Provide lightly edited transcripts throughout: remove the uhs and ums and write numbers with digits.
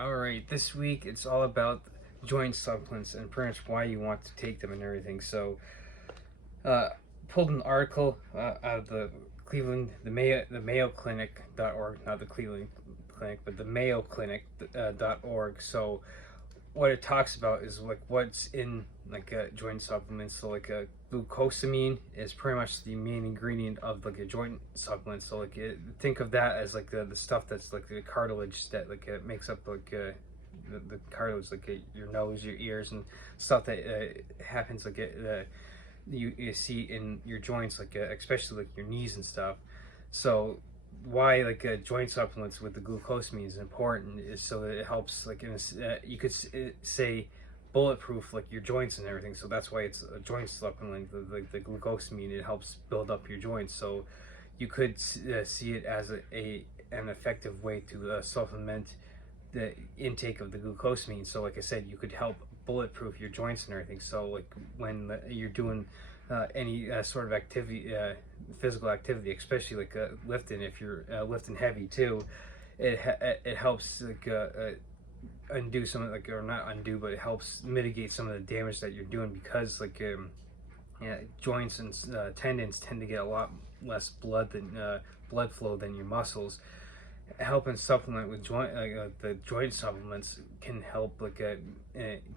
All right, this week it's all about joint supplements and pretty much why you want to take them and everything. So, uh, pulled an article out of the Cleveland, the Mayo Clinic.org, not the Cleveland Clinic, but the Mayo Clinic .org. So, what it talks about is like what's in like joint supplements. So, glucosamine is pretty much the main ingredient of like a joint supplement. So, think of that as like the stuff that's like the cartilage that makes up the cartilage, your nose, your ears, and stuff that happens you see in your joints, especially like your knees and stuff. So why joint supplements with the glucosamine is important is so that it helps you could say bulletproof like your joints and everything. So that's why it's a joint supplement. The glucosamine, it helps build up your joints. So you could see it as an effective way to supplement the intake of the glucosamine. So like I said, you could help bulletproof your joints and everything. So like when you're doing any sort of activity, physical activity, especially lifting, if you're lifting heavy too, it helps undo some or not undo, but it helps mitigate some of the damage that you're doing, because joints and tendons tend to get a lot less blood flow than your muscles. Helping supplement with the joint supplements can help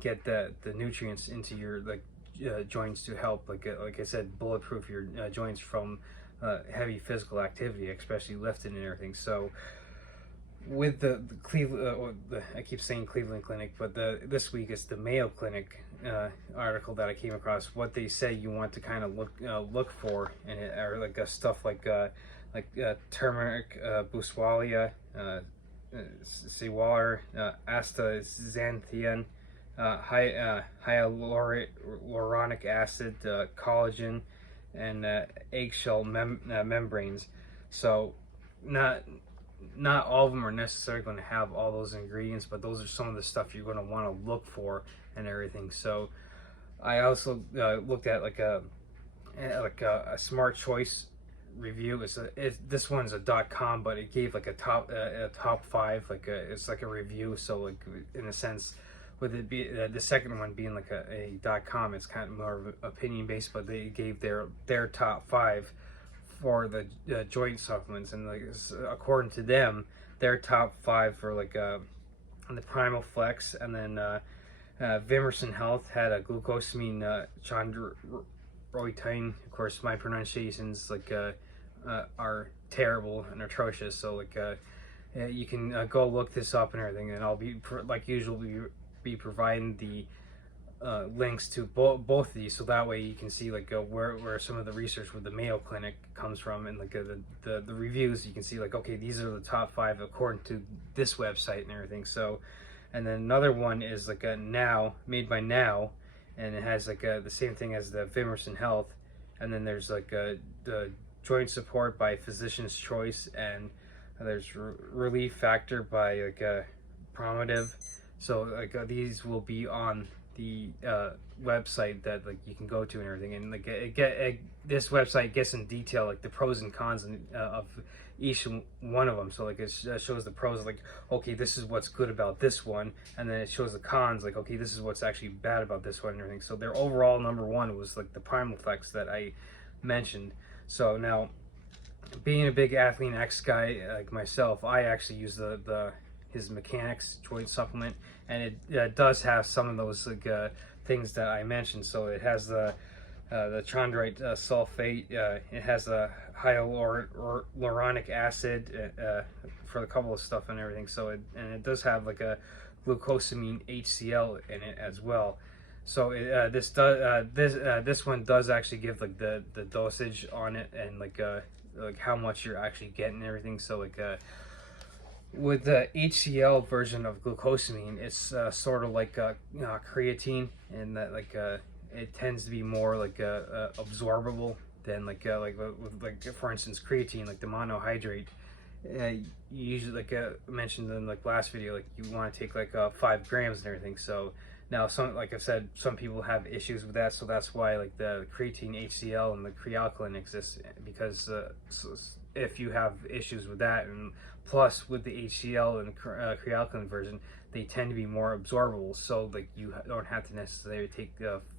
get the nutrients into your joints to help like I said, bulletproof your joints from heavy physical activity, especially lifting and everything. So with the Cleveland, I keep saying Cleveland Clinic, but this week it's the Mayo Clinic article that I came across. What they say you want to kind of look for in it are stuff like turmeric, Boswellia, Sewar, astaxanthin, hyaluronic acid, collagen, and eggshell membranes. So not all of them are necessarily going to have all those ingredients, but those are some of the stuff you're going to want to look for and everything. So I also looked at a Smart Choice review. This one's a .com, but it gave a top five, it's like a review. So in a sense, with it be the second one being a .com, it's kind of more opinion based, but they gave their top five for the joint supplements, and according to them, their top five for the Primal Flex, and then Vimerson Health had a glucosamine chondroitin. Of course, my pronunciations are terrible and atrocious, so you can go look this up and everything, and I'll be be providing the links to both of these, so that way you can see where some of the research with the Mayo Clinic comes from, and the reviews. You can see okay, these are the top five according to this website and everything. So, and then another one is a Now, made by Now, and it has the same thing as the Vimerson Health, and then there's the Joint Support by Physician's Choice, and there's Relief Factor by Promotive. So these will be on the website that you can go to and everything, and this website gets in detail the pros and cons of each one of them. So it shows the pros, okay, this is what's good about this one, and then it shows the cons, okay, this is what's actually bad about this one and everything. So their overall number one was the Primal Flex that I mentioned. So now, being a big Athlean X guy like myself, I actually use his Mechanics joint supplement, and it does have some of those things that I mentioned. So it has the chondrite sulfate, it has the hyaluronic acid for a couple of stuff and everything. So it does have a glucosamine HCl in it as well. So this one does actually give the dosage on it, and how much you're actually getting and everything. So with the HCl version of glucosamine, it's sort of creatine, and that it tends to be more absorbable than for instance creatine, the monohydrate. You usually I mentioned in last video, you want to take 5 grams and everything. So now I said, some people have issues with that, so that's why the creatine HCl and the Crealkaline exists, because if you have issues with that. And plus with the HCl and crealkaline version, they tend to be more absorbable, so like you don't have to necessarily take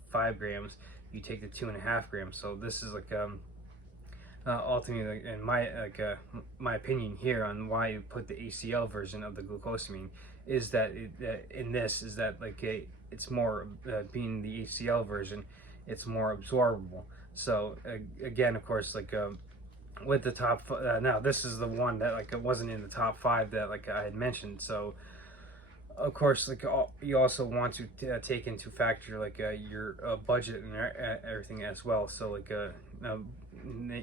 5 grams, you take the 2.5 grams. So this is like ultimately, in my opinion here on why you put the HCl version of the glucosamine is that it's more being the HCl version, it's more absorbable. So again, of course, with the top now this is the one that like it wasn't in the top 5 that like I had mentioned. So of course, you also want to take into factor your budget and everything as well. So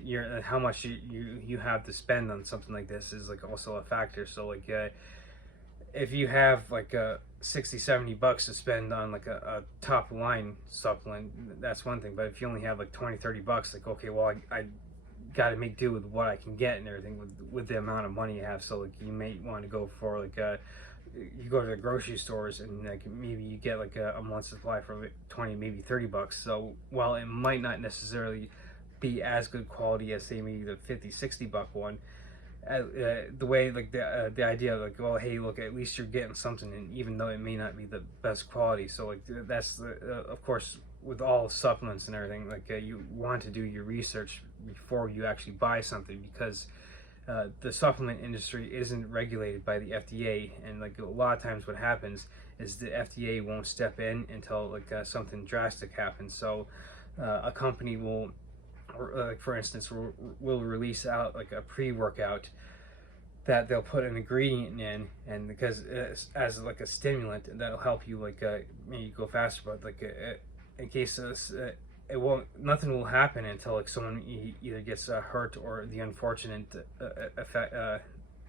your how much you have to spend on something like this is like also a factor. So if you have $60-70 to spend on like a top line supplement, that's one thing. But if you only have like $20-30, like, okay, well, I got to make do with what I can get and everything with the amount of money you have. So like you may want to go for you go to the grocery stores and like maybe you get like a month's supply for 20, maybe $30. So while it might not necessarily be as good quality as say maybe the $50-60 one, the way the idea of well, hey, look, at least you're getting something, and even though it may not be the best quality. So that's of course with all supplements and everything, you want to do your research before you actually buy something, because the supplement industry isn't regulated by the FDA, and a lot of times what happens is the FDA won't step in until something drastic happens. So a company will, for instance, will release out a pre-workout that they'll put an ingredient in, and because as a stimulant that'll help you maybe go faster, but in case nothing will happen until someone either gets hurt or the unfortunate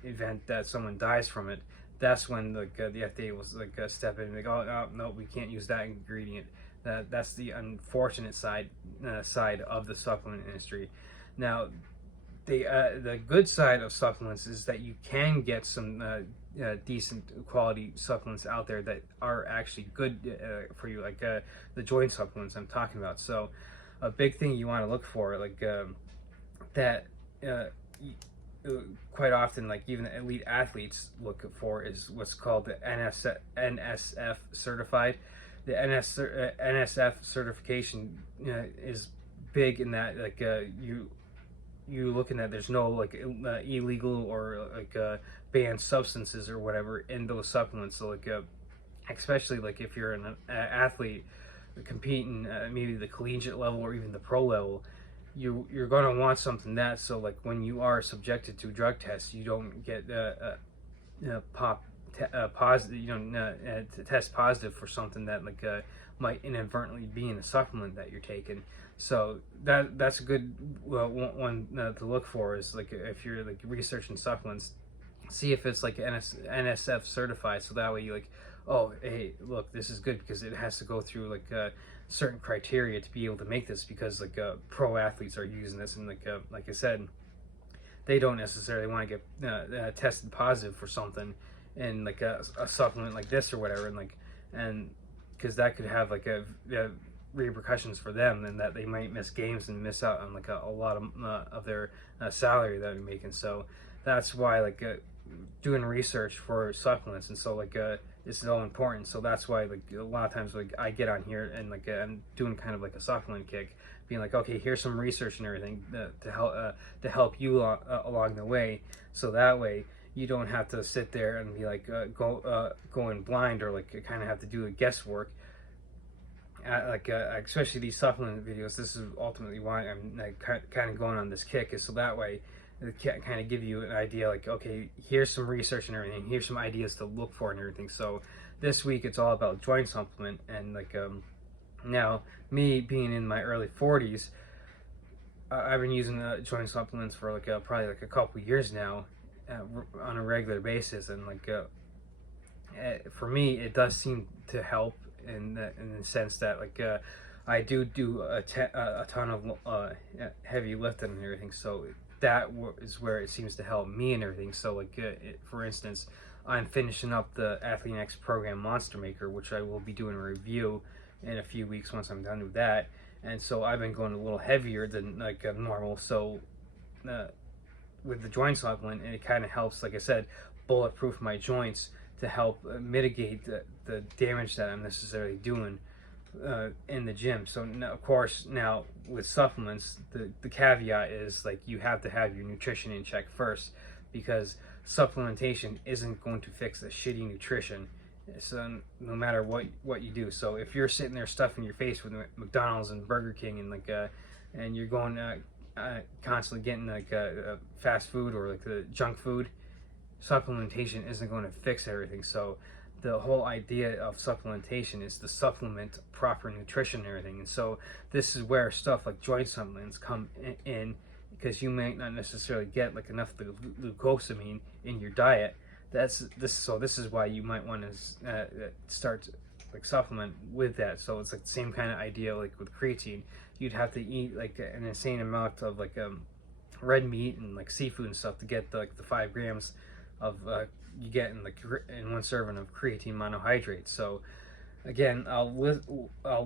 event that someone dies from it. That's when the FDA will step in and go, oh no, we can't use that ingredient. That's the unfortunate side of the supplement industry. Now, the good side of supplements is that you can get some decent quality supplements out there that are actually good for you, the joint supplements I'm talking about. So a big thing you want to look for, that quite often, even elite athletes look for, is what's called the NSF certified. The NSF certification is big in that you looking at there's no illegal or banned substances or whatever in those supplements. So especially if you're an athlete competing maybe the collegiate level or even the pro level, you're going to want something that, so when you are subjected to drug tests, you don't get positive, you don't test positive for something that might inadvertently be in a supplement that you're taking. So that's a good one to look for, is if you're researching supplements, see if it's NSF certified, so that way you oh, hey, look, this is good because it has to go through certain criteria to be able to make this, because pro athletes are using this, and like I said, they don't necessarily want to get tested positive for something in a supplement like this or whatever, and because that could have repercussions for them, and that they might miss games and miss out on a lot of their salary that they're making. So that's why doing research for supplements, and so it's so important. So that's why a lot of times I get on here and I'm doing kind of a supplement kick, being okay, here's some research and everything to help you along the way, so that way you don't have to sit there and be going blind, or kind of have to do the guesswork. Especially these supplement videos, this is ultimately why I'm kind of going on this kick, is so that way it kind of give you an idea, okay, here's some research and everything, here's some ideas to look for and everything. So this week it's all about joint supplement, and now me being in my early 40s, I've been using joint supplements for probably a couple years now on a regular basis, and for me it does seem to help in the sense that I do a ton of heavy lifting and everything, so that is where it seems to help me and everything. So for instance, I'm finishing up the Athlete X program Monster Maker, which I will be doing a review in a few weeks once I'm done with that, and so I've been going a little heavier than normal. So with the joint supplement, and it kind of helps, like I said, bulletproof my joints to help mitigate the damage that I'm necessarily doing in the gym. So now, of course, now with supplements, the caveat is like you have to have your nutrition in check first, because supplementation isn't going to fix the shitty nutrition. So no matter what you do. So if you're sitting there stuffing your face with McDonald's and Burger King and and you're going constantly getting fast food or like the junk food, supplementation isn't going to fix everything. So the whole idea of supplementation is to supplement proper nutrition and everything. And so this is where stuff like joint supplements come in, because you might not necessarily get like enough glucosamine in your diet. This is why you might want to start like supplement with that. So it's like the same kind of idea like with creatine. You'd have to eat like an insane amount of like red meat and like seafood and stuff to get the 5 grams of you get in one serving of creatine monohydrate. So again, I'll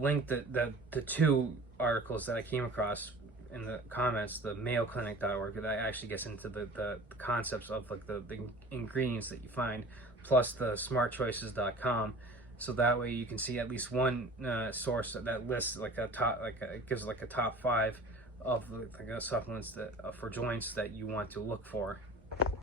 link the 2 articles that I came across in the comments, the mayoclinic.org, that actually gets into the concepts of like the ingredients that you find, plus the smartchoices.com. So that way you can see at least one source that lists like it gives like a top 5 of like supplements that for joints that you want to look for.